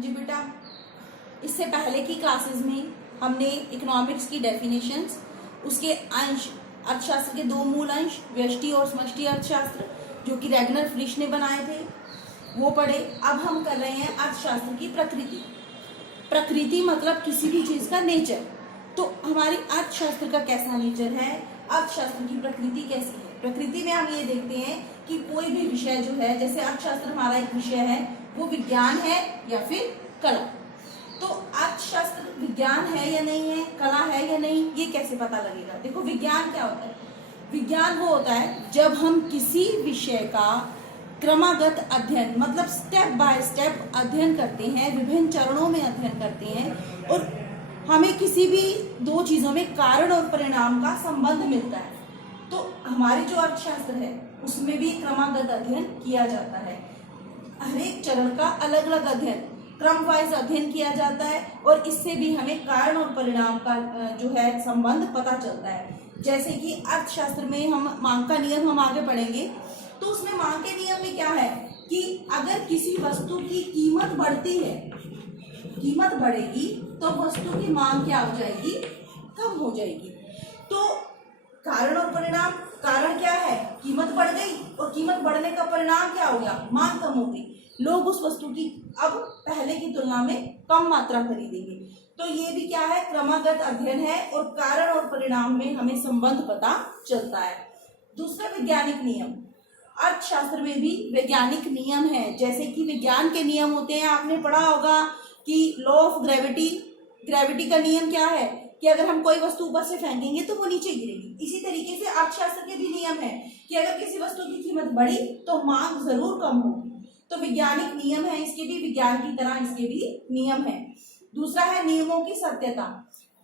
जी बेटा, इससे पहले की क्लासेस में हमने इकोनॉमिक्स की डेफिनेशंस, उसके अंश, अर्थशास्त्र के दो मूल अंश व्यष्टि और समष्टि अर्थशास्त्र जो कि रैगनर फ्रिश ने बनाए थे वो पढ़े। अब हम कर रहे हैं अर्थशास्त्र की प्रकृति। प्रकृति मतलब किसी भी चीज का नेचर। तो हमारी अर्थशास्त्र का कैसा नेचर है, अर्थशास्त्र की प्रकृति कैसी है। प्रकृति में हम ये देखते हैं कि कोई भी विषय जो है, जैसे अर्थशास्त्र हमारा एक विषय है, वो विज्ञान है या फिर कला। तो अर्थशास्त्र विज्ञान है या नहीं है, कला है या नहीं, ये कैसे पता लगेगा। देखो, विज्ञान क्या होता है। विज्ञान वो होता है जब हम किसी विषय का क्रमागत अध्ययन, मतलब स्टेप बाय स्टेप अध्ययन करते हैं, विभिन्न चरणों में अध्ययन करते हैं और हमें किसी भी दो चीजों में कारण और परिणाम का संबंध मिलता है। तो हमारे जो अर्थशास्त्र है उसमें भी क्रमागत अध्ययन किया जाता है। हर एक चरण का अलग अलग अध्ययन, क्रम वाइज अध्ययन किया जाता है और इससे भी हमें कारण और परिणाम का जो है संबंध पता चलता है। जैसे कि अर्थशास्त्र में हम मांग का नियम हम आगे पढ़ेंगे, तो उसमें मांग के नियम में क्या है कि अगर किसी वस्तु की कीमत बढ़ती है, कीमत बढ़ेगी तो वस्तु की मांग क्या हो जाएगी, कम हो जाएगी। तो कारण और परिणाम, कारण क्या है, कीमत बढ़ गई और कीमत बढ़ने का परिणाम क्या हो गया, मांग कम हो गई। लोग उस वस्तु की अब पहले की तुलना में कम मात्रा खरीदेंगे। तो ये भी क्या है, क्रमागत अध्ययन है और कारण और परिणाम में हमें संबंध पता चलता है। दूसरा, वैज्ञानिक नियम। अर्थशास्त्र में भी वैज्ञानिक नियम है। जैसे कि विज्ञान के नियम होते हैं, आपने पढ़ा होगा कि लॉ ऑफ ग्रेविटी। ग्रेविटी का नियम क्या है कि अगर हम कोई वस्तु ऊपर से फेंकेंगे तो वो नीचे गिरेगी। इसी तरीके से अर्थशास्त्र के भी नियम है कि अगर किसी वस्तु की कीमत बढ़ी तो मांग जरूर कम होगी। तो वैज्ञानिक नियम है, इसके भी विज्ञान की तरह इसके भी नियम है। दूसरा है नियमों की सत्यता।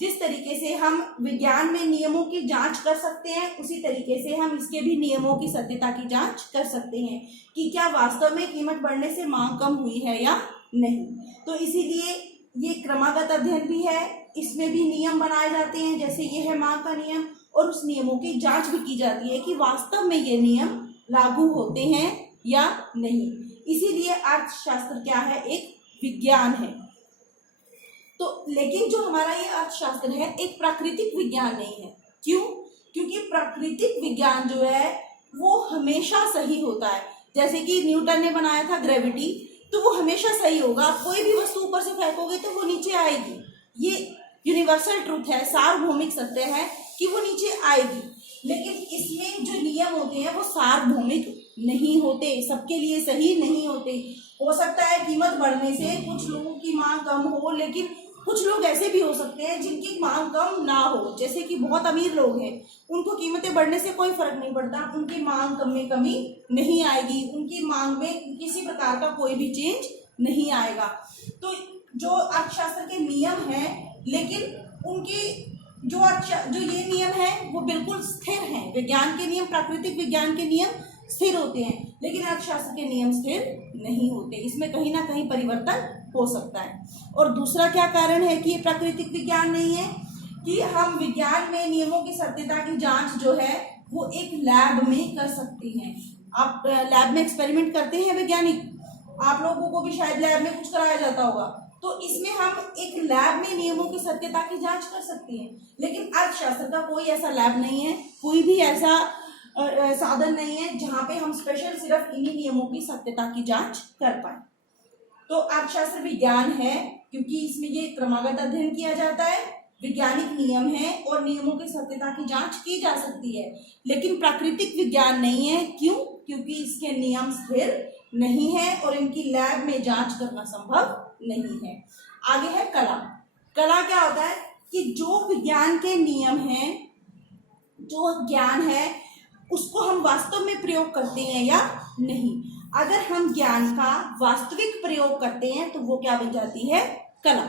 जिस तरीके से हम विज्ञान में नियमों की जांच कर सकते हैं, उसी तरीके से हम इसके भी नियमों की सत्यता की जांच कर सकते हैं कि क्या वास्तव में कीमत बढ़ने से मांग कम हुई है या नहीं। तो इसीलिए ये क्रमागत अध्ययन भी है, इसमें भी नियम बनाए जाते हैं। जैसे ये है मांग का नियम, और उस नियमों की जांच भी की जाती है कि वास्तव में ये नियम लागू होते हैं या नहीं। इसीलिए अर्थशास्त्र क्या है, एक विज्ञान है। तो लेकिन जो हमारा ये अर्थशास्त्र है एक प्राकृतिक विज्ञान नहीं है। क्यों? क्योंकि प्राकृतिक विज्ञान जो है वो हमेशा सही होता है। जैसे कि न्यूटन ने बनाया था ग्रेविटी, तो वो हमेशा सही होगा। कोई भी वस्तु ऊपर से फेंकोगे तो वो नीचे आएगी। ये यूनिवर्सल ट्रूथ है, सार्वभौमिक सत्य है कि वो नीचे आएगी। लेकिन इसमें जो नियम होते हैं वो सार्वभौमिक नहीं होते, सबके लिए सही नहीं होते। हो सकता है कीमत बढ़ने से कुछ लोगों की मांग कम हो, लेकिन कुछ लोग ऐसे भी हो सकते हैं जिनकी मांग कम ना हो। जैसे कि बहुत अमीर लोग हैं, उनको कीमतें बढ़ने से कोई फर्क नहीं पड़ता, उनकी मांग कम में कमी नहीं आएगी, उनकी मांग में किसी प्रकार का कोई भी चेंज नहीं आएगा। तो जो अर्थशास्त्र के नियम हैं, लेकिन उनकी जो ये नियम है वो बिल्कुल स्थिर हैं। विज्ञान के नियम, प्राकृतिक विज्ञान के नियम स्थिर होते हैं, लेकिन अर्थशास्त्र के नियम स्थिर नहीं होते। इसमें कहीं ना कहीं परिवर्तन हो सकता है। और दूसरा क्या कारण है कि ये प्राकृतिक विज्ञान नहीं है, कि हम विज्ञान में नियमों की सत्यता की जांच जो है वो एक लैब में कर सकते हैं। आप लैब में एक्सपेरिमेंट करते हैं वैज्ञानिक, आप लोगों को भी शायद लैब में कुछ कराया जाता होगा। तो इसमें हम एक लैब में नियमों की सत्यता की जांच कर सकते हैं। लेकिन अर्थशास्त्र का कोई ऐसा लैब नहीं है, कोई भी ऐसा साधन नहीं है जहां पे हम स्पेशल सिर्फ इन्हीं नियमों की सत्यता की जांच कर पाए। तो अर्थशास्त्र विज्ञान है क्योंकि इसमें ये क्रमागत अध्ययन किया जाता है, वैज्ञानिक नियम है और नियमों की सत्यता की जांच की जा सकती है। लेकिन प्राकृतिक विज्ञान नहीं है। क्यों? क्योंकि इसके नियम स्थिर नहीं है और इनकी लैब में जांच करना संभव नहीं है। आगे है कला। कला क्या होता है कि जो विज्ञान के नियम हैं, जो ज्ञान है, उसको हम वास्तव में प्रयोग करते हैं या नहीं। अगर हम ज्ञान का वास्तविक प्रयोग करते हैं तो वो क्या बन जाती है, कला।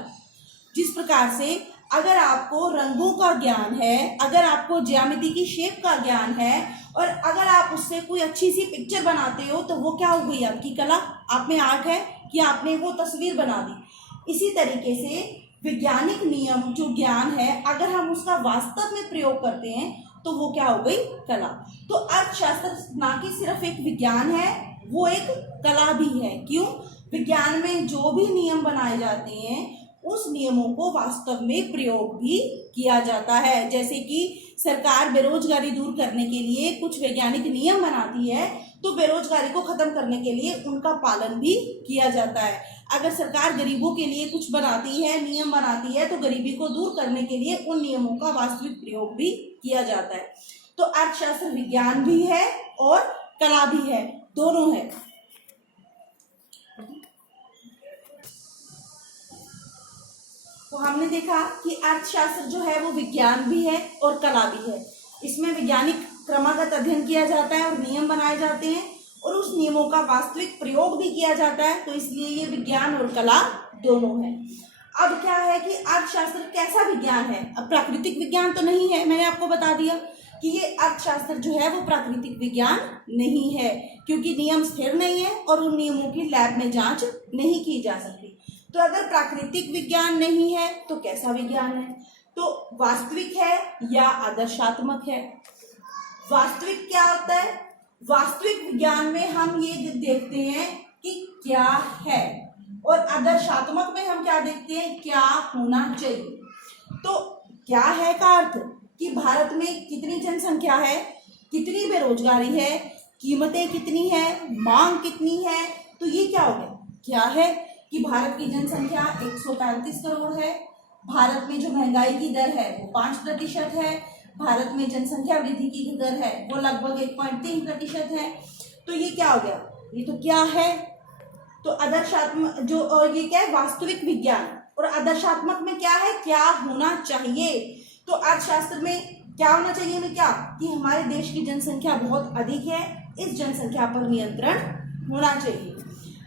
जिस प्रकार से अगर आपको रंगों का ज्ञान है, अगर आपको ज्यामिति की शेप का ज्ञान है और अगर आप उससे कोई अच्छी सी पिक्चर बनाते हो तो वो क्या हो गई, आपकी कला। आप में आर्ट है कि आपने वो तस्वीर बना दी। इसी तरीके से वैज्ञानिक नियम जो ज्ञान है, अगर हम उसका वास्तव में प्रयोग करते हैं तो वो क्या हो गई, कला। तो अर्थशास्त्र ना कि सिर्फ एक विज्ञान है, वो एक कला भी है। क्यों? विज्ञान में जो भी नियम बनाए जाते हैं उस नियमों को वास्तव में प्रयोग भी किया जाता है। जैसे कि सरकार बेरोजगारी दूर करने के लिए कुछ वैज्ञानिक नियम बनाती है, तो बेरोजगारी को खत्म करने के लिए उनका पालन भी किया जाता है। अगर सरकार गरीबों के लिए कुछ बनाती है, नियम बनाती है, तो गरीबी को दूर करने के लिए उन नियमों का वास्तविक प्रयोग भी किया जाता है। तो अर्थशास्त्र विज्ञान भी है और कला भी है, दोनों है। तो हमने देखा कि अर्थशास्त्र जो है वो विज्ञान भी है और कला भी है। इसमें वैज्ञानिक क्रमागत अध्ययन किया जाता है और नियम बनाए जाते हैं और उस नियमों का वास्तविक प्रयोग भी किया जाता है, तो इसलिए ये विज्ञान और कला दोनों है। अब क्या है कि अर्थशास्त्र कैसा विज्ञान है? अब प्राकृतिक विज्ञान तो नहीं है, मैंने आपको बता दिया कि ये अर्थशास्त्र जो है वो प्राकृतिक विज्ञान नहीं है, क्योंकि नियम स्थिर नहीं है और उन नियमों की लैब में जांच नहीं की जा सकती। तो अगर प्राकृतिक विज्ञान नहीं है तो कैसा विज्ञान है? तो वास्तविक है या आदर्शात्मक है? वास्तविक क्या होता है? वास्तविक विज्ञान में हम ये देखते हैं कि क्या है, और आदर्शात्मक में हम क्या देखते हैं, क्या होना चाहिए। तो क्या है का अर्थ कि भारत में कितनी जनसंख्या है, कितनी बेरोजगारी है, कीमतें कितनी है, मांग कितनी है। तो ये क्या हो गया? क्या है कि भारत की जनसंख्या 135 करोड़ है, भारत में जो महंगाई की दर है वो 5% है, भारत में जनसंख्या वृद्धि की दर है वो लगभग 1.3% है। तो ये क्या हो गया? ये तो क्या है? तो आदर्शात्मक जो, और ये क्या है? वास्तविक विज्ञान। और आदर्शात्मक में क्या है? क्या होना चाहिए। तो अर्थशास्त्र में क्या होना चाहिए में क्या कि हमारे देश की जनसंख्या बहुत अधिक है, इस जनसंख्या पर नियंत्रण होना चाहिए।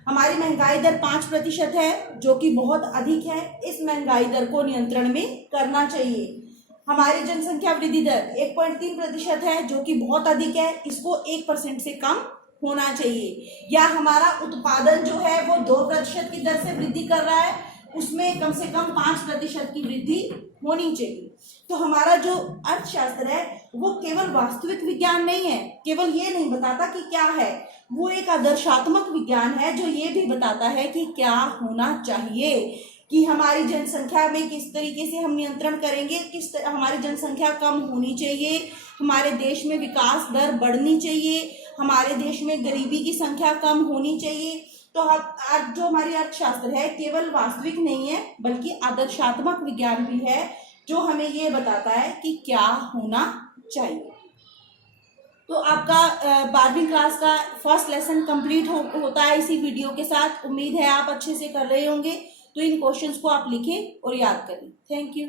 हमारी महंगाई दर 5% है जो कि बहुत अधिक है, इस महंगाई दर को नियंत्रण में करना चाहिए। हमारी जनसंख्या वृद्धि दर 1.3% है जो कि बहुत अधिक है, इसको 1% से कम होना चाहिए। या हमारा उत्पादन जो है वो 2% की दर से वृद्धि कर रहा है, उसमें कम से कम 5% की वृद्धि होनी चाहिए। तो हमारा जो अर्थशास्त्र है वो केवल वास्तविक विज्ञान नहीं है, केवल ये नहीं बताता कि क्या है, वो एक आदर्शात्मक विज्ञान है जो ये भी बताता है कि क्या होना चाहिए, कि हमारी जनसंख्या में किस तरीके से हम नियंत्रण करेंगे, हमारी जनसंख्या कम होनी चाहिए, हमारे देश में विकास दर बढ़नी चाहिए, हमारे देश में गरीबी की संख्या कम होनी चाहिए। तो जो हमारी अर्थशास्त्र है केवल वास्तविक नहीं है बल्कि आदर्शात्मक विज्ञान भी है, जो हमें ये बताता है कि क्या होना चाहिए। तो आपका 12वीं क्लास का फर्स्ट लेसन कंप्लीट होता है इसी वीडियो के साथ। उम्मीद है आप अच्छे से कर रहे होंगे। तो इन क्वेश्चंस को आप लिखें और याद करें। Thank you.